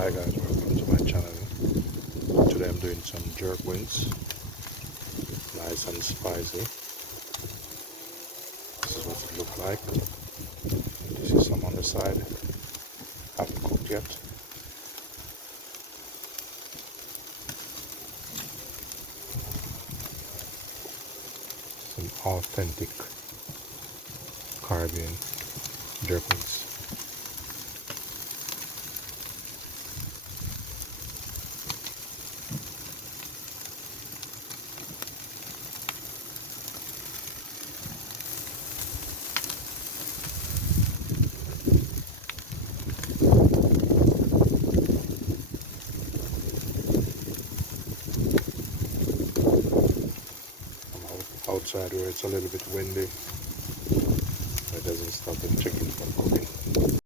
Hi guys, welcome to my channel. Today I'm doing some jerk wings, nice and spicy. This is what it looks like. This is some on the side, haven't cooked yet. Some authentic Caribbean jerk wings. Outside where it's a little bit windy, but it doesn't stop the chicken from cooking.